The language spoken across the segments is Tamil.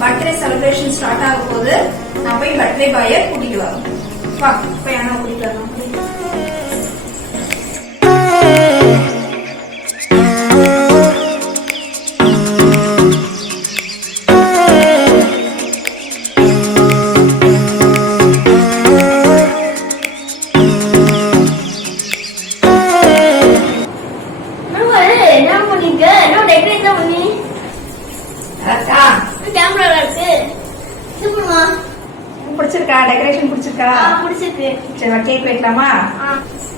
பர்த்டே செலிப்ரேஷன் ஸ்டார்ட் ஆகும் போது நான் போய் பர்த்டே பாய கூட்டிட்டு வரேன். வா போய் அண்ணா கூட்டிட்டு வரணும். பிடிச்சிருக்கா? டெக்கரேஷன் பிடிச்சிருக்கா? பிடிச்சிருக்கு. சரி கேக் வைக்கலாமா?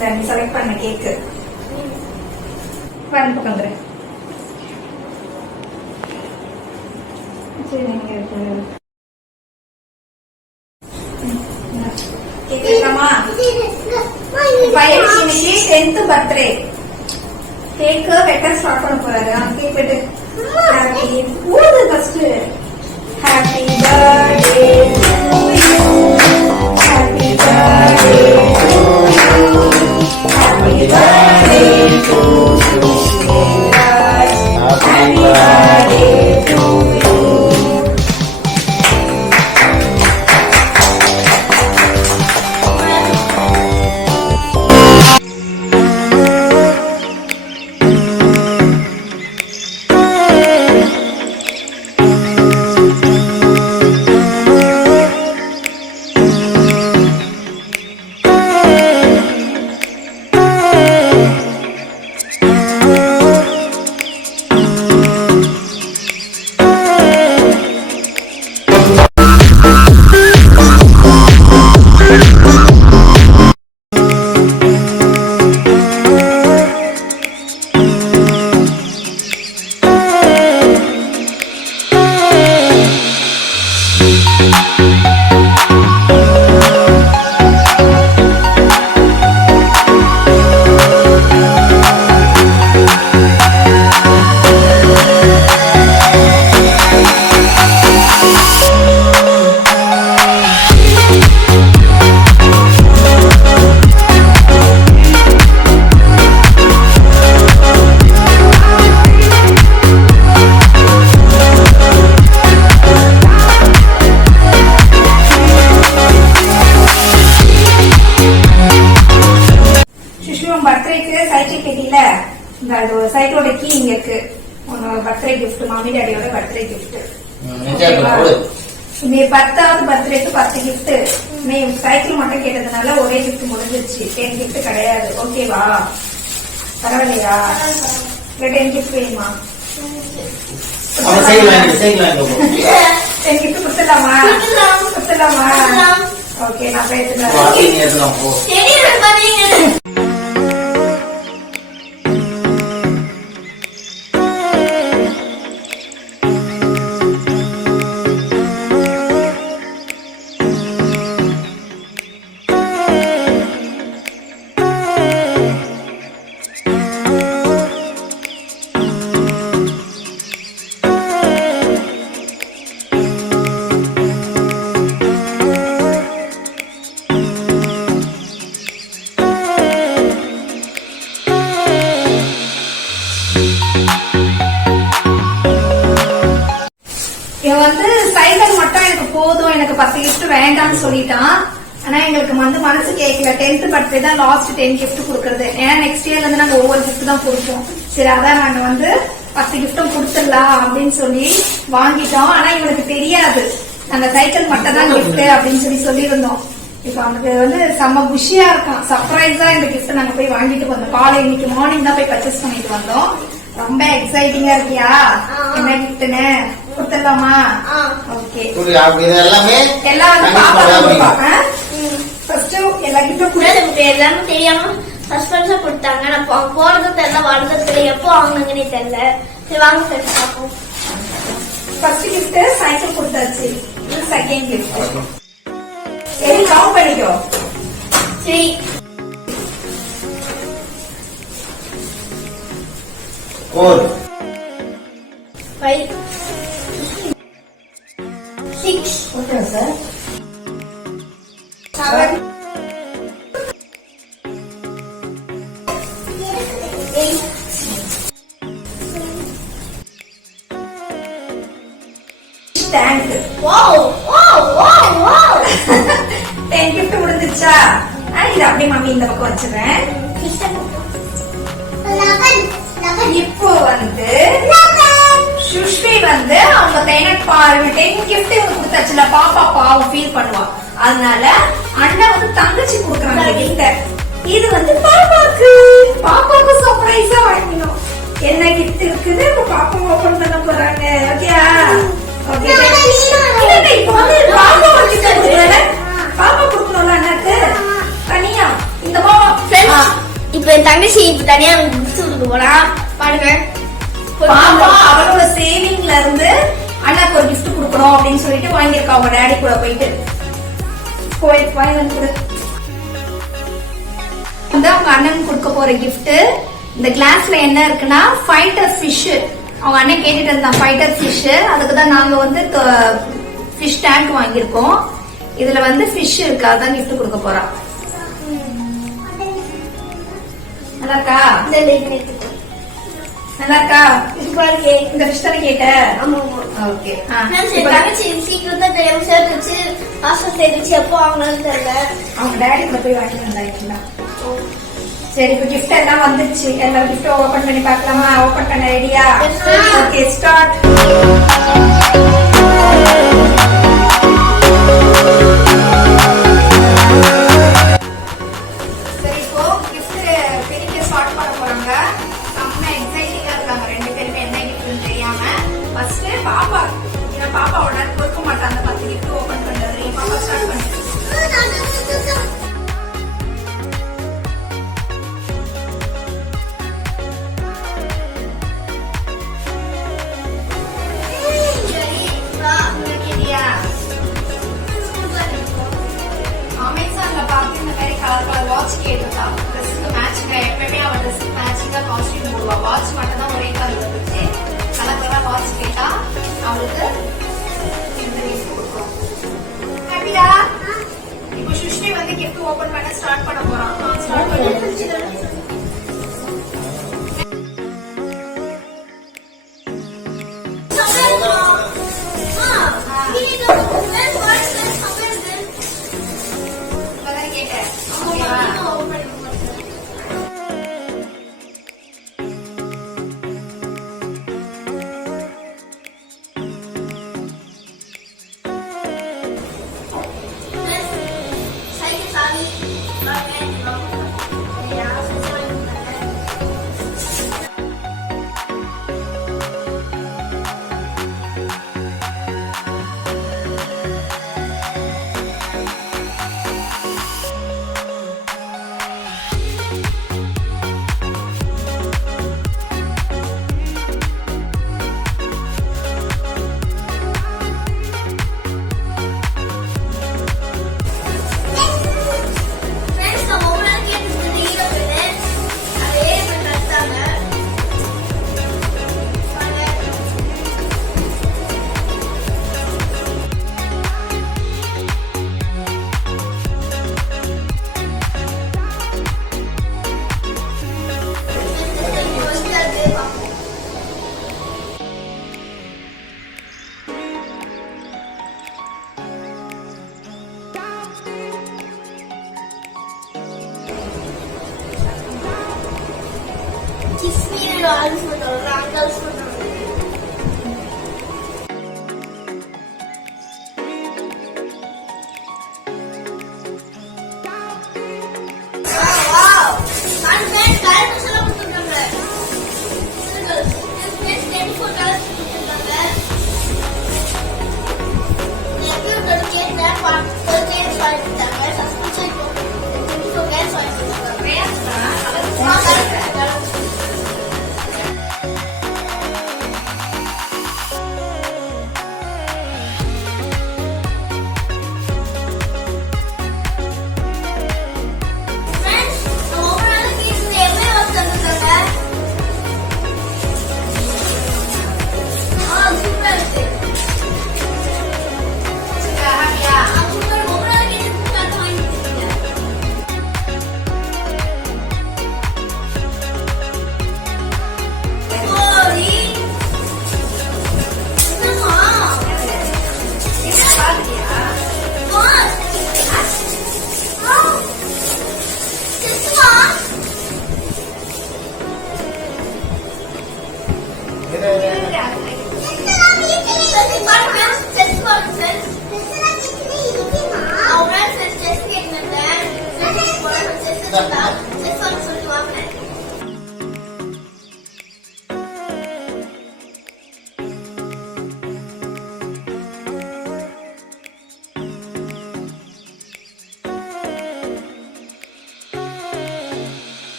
நீ செலக்ட் பண்ண கேக்கு வந்து பக்கந்துரு. சரி கேக் வைக்கலாமா? பையனுக்கு இன்னைக்கு 10th பர்த்டே. கேக்கு வெட்ட ஸ்டார்ட் பண்ண போறாரு. கேக் வெட்டு. ஹாப்பி ஊது first. Happy birthday to you. Happy birthday to you. Happy birthday to you. Happy birthday to you. சைக்கிளோட கீ இங்க இருக்கு. பர்த்டே கிஃப்ட், மாமி டாடியோட பர்த்டே கிஃப்ட். நீ 10th பர்த்டேக்கு 10 கிஃப்ட். நீ சைக்கிள் மட்டும் கேட்டதுனால ஒரே கிஃப்ட் முடிஞ்சிருச்சு. 10 கிஃப்ட் கிடையாது. ஓகேவா? பரவாயில்லையா? 10 கிஃப்ட் வேணுமா? 10 கிஃப்ட் கொடுத்துடலாமா? கொடுத்துடலாமா? ஓகே நான் பேசுறேன். சைக்கிள் மட்டும் எனக்கு போதும், எனக்கு 10 கிஃப்ட் வேண்டாம்னு சொல்லிட்டான். ஆனா எங்களுக்கு மனசு கேட்கல. 10th பர்த்டே தான் லாஸ்ட் 10 கிஃப்ட் கொடுக்கறது. ஏன்னா நெக்ஸ்ட் இயர்ல இருந்து நாங்க ஒவ்வொரு கிஃப்ட் தான் கொடுப்போம். சரி அதான் நாங்க 10 கிஃப்டும் கொடுத்துடலாம் அப்படின்னு சொல்லி வாங்கிட்டோம். ஆனா இவனுக்கு தெரியாது நாங்க சைக்கிள் மட்டும் தான் கிஃப்ட் அப்படின்னு சொல்லியிருந்தோம். இப்ப அவனுக்கு செம்ம குஷியா இருக்கான். சர்ப்ரைஸா இந்த கிஃப்ட் நாங்க போய் வாங்கிட்டு வந்தோம். காலை இன்னைக்கு மார்னிங் தான் போய் பர்ச்சேஸ் பண்ணிட்டு வந்தோம். ரொம்ப எக்ஸைட்டிங்கா இருக்கியா? என்ன கிஃப்ட்னு கொடுத்துடலாமா? ஓகே எல்லாம் ஃபர்ஸ்ட் எல்லா கிஃப்டும் எல்லாமே தெரியாம சஸ்பென்ஸா கொடுத்தாங்க. நான் போறது தெரியல, வரது தெரியல, எப்போ வாங்கினீங்கன்னு தெரியல. சரி வாங்க ஃப்ரெண்ட்ஸ் பார்ப்போம். ஃபர்ஸ்ட் கிஃப்ட் சைக்கிள் கொடுத்தாச்சு. இது செகண்ட் கிஃப்ட். சரி கவுண்ட் பண்ணிக்கோ. 3 4 5 6 okay sir 7 8 tank. Wow wow wow wow 10 gift முடிஞ்சிருச்சா? இது அப்படியே மம்மி இந்த பக்கம் வச்சிடுறேன். இப்போ வந்து சுஷ்மி வந்து அவங்க 10 gift கொடுத்தாச்சுல, பாப்பா பாவம் ஃபீல் பண்ணுவா. அதனால அண்ணன் வந்து தங்கச்சி கொடுக்குறாங்க கிஃப்ட. இது வந்து பாப்பாக்கு சர்ப்ரைஸா வாங்கினோம். என்ன கிஃப்ட் இருக்குது இப்ப பாப்பா ஓபன் பண்ண போறாங்க. ஓகேயா? ஓகே. இப்போ வந்து பாப்பா வச்சுட்டு பாப்பா கொடுக்கணும்ல அண்ணாக்கு தனியா. இந்த இப்ப என் தங்கச்சி தனியா கிஃப்ட் கொடுக்க போறா பாருங்க. பாப்பா அவளோட சேவிங்ல இருந்து அண்ணாக்கு ஒரு கிஃப்ட் கொடுக்கணும் அப்படின்னு சொல்லிட்டு வாங்கியிருக்கா அவங்க டாடி கூட போயிட்டு. அவங்க அண்ணன் கொடுக்க போற கிஃப்ட். இந்த கிளாஸ்ல என்ன இருக்குன்னா ஃபைட்டர் ஃபிஷ். அவங்க அண்ணன் கேட்டுட்டு இருந்தான் ஃபைட்டர் ஃபிஷ். அதுக்கு தான் நாங்க வந்து ஃபிஷ் டேங்க் வாங்கியிருக்கோம். இதுல வந்து ஃபிஷ் இருக்கு, அதான் கிஃப்ட் கொடுக்க போறா. நல்லா இருக்கா? நல்லா இருக்கா? இந்த ஃபிஷ் தானே கேட்ட? ஓகே. தங்கச்சி சீக்கிரம் தான் தெரியாம சேர்த்து வச்சு ஆசை தெரிஞ்சு எப்போ வாங்கினாலும் தெரியல. அவங்க டாடி கூட போய் வாங்கிட்டு வந்தாங்க. சரி, இப்ப கிஃப்ட் எல்லாம் வந்துருச்சு. எல்லா கிஃப்டும் ஓபன் பண்ணி பார்க்கலாமா? ஓபன் பண்ண ரெடியா? Okay, start. சரி, இப்போ கிஃப்ட் பிரிக்க ஸ்டார்ட் பண்ண போறாங்க. நம்ம எக்ஸைட்டிங்கா இருக்காங்க ரெண்டு பேருமே, என்ன கிஃப்ட்னு தெரியாம. ஃபர்ஸ்ட் பாப்பா, ஏன்னா பாப்பாவோட கொடுக்க மாட்டாங்க 10 கிஃப்ட் ஓபன் பண்றது. பாப்பா ஸ்டார்ட் பண்ணு. அமேசான்ல பார்த்து இந்த மாதிரி கலர் கலர் வாட்ச் கேட்டுட்டா. ட்ரெஸ்க்கு மேட்சிங்கா எப்பவுமே அவ ட்ரெஸ்க்கு மேட்சிங்கா காஸ்டியூம் போடுவா. வாட்ச் மட்டும் தான் ஒரே கலர் இருந்துச்சு. கலர் கலரா வாட்ச் கேட்டா அவளுக்கு இந்த கிஃப்ட் கொடுக்குறோம். ஹாப்பியா? இப்போ சுஷ்மி வந்து கிஃப்ட் ஓபன் பண்ண ஸ்டார்ட் பண்ண போறான். ஸ்டார்ட் பண்ணு.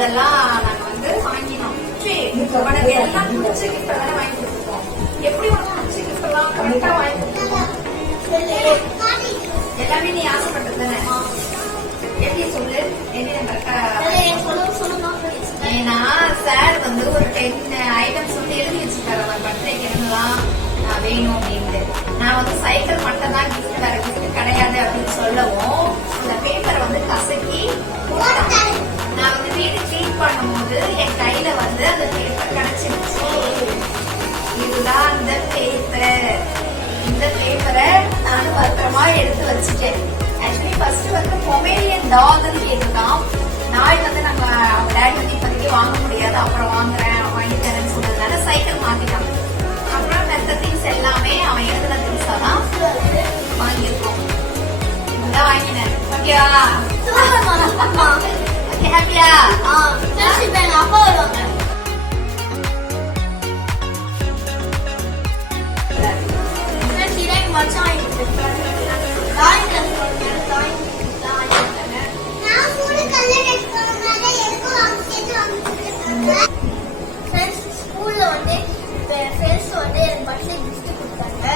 அதெல்லாம் நாங்க வந்து வாங்கினோம். சரி, உனக்கு எல்லாம் பிடிச்ச கிஃப்ட் தானே வாங்கி கொடுத்துருக்கோம். எப்படி உனக்கு பிடிச்ச கிஃப்ட் எல்லாம் கரெக்டா வாங்கி கொடுத்துருக்கோம்? எல்லாமே நீ ஆசைப்பட்டது தானே? எப்படி சொல்லு, எப்படி நான் கரெக்டா? ஏன்னா சார் வந்து ஒரு 10 ஐட்டம்ஸ் வந்து எழுதி வச்சிருக்காரு அவர் பர்த்டேக்கு என்னெல்லாம் வேணும் அப்படின்ட்டு. நான் வந்து சைக்கிள் மட்டும் தான் கிஃப்ட், வேற கிஃப்ட் கிடையாது அப்படின்னு சொல்லவும் அந்த பேப்பரை வந்து கசக்கி போட்டாங்க. நான் வந்து வீடு கிளீன் பண்ணும்போது என் கையில வந்து அந்த பேப்பர் கிடைச்சிருச்சு. இதுதான் அந்த பேப்பர். இந்த பேப்பரை நான் பத்திரமா எடுத்து வச்சுட்டேன். ஆக்சுவலி ஃபர்ஸ்ட் வந்து பொமேரியன் டாக்னு கேட்டுதான். நாய் வந்து நம்ம அவங்க டேடி வந்து இப்போதைக்கு வாங்க முடியாது, அப்புறம் வாங்கி தரேன்னு சொன்னதுனால சைக்கிள் மாத்திட்டான். அப்புறம் மற்ற திங்ஸ் எல்லாமே அவன் எழுதுன திங்ஸா தான் வாங்கியிருக்கோம். இதான் வாங்கினேன். ஓகேவா? ஓகே, ஹாப்பியா? அப்பா வருவாங்க. மச்சான் ஸ்கூல்ல வந்து ஃப்ரெண்ட்ஸ் வந்து எனக்கு பர்த்டே கிஃப்ட் கொடுத்தாங்க.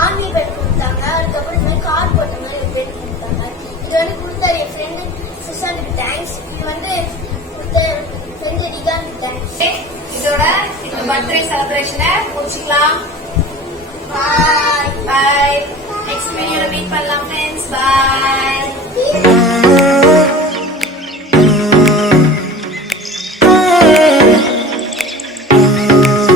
ஆர்மி பெட் கொடுத்தாங்க. அதுக்கப்புறம் இந்த மாதிரி கார்டு போட்ட மாதிரி ஒரு பெட் கொடுத்தாங்க. இது வந்து கொடுத்த என் ஃப்ரெண்டு சுசானுக்கு தேங்க்ஸ். இது வந்து கொடுத்த ஃப்ரெண்டு ரிகானுக்கு தேங்க்ஸ். இதோட இந்த பர்த்டே செலிப்ரேஷனை முடிச்சுக்கலாம்.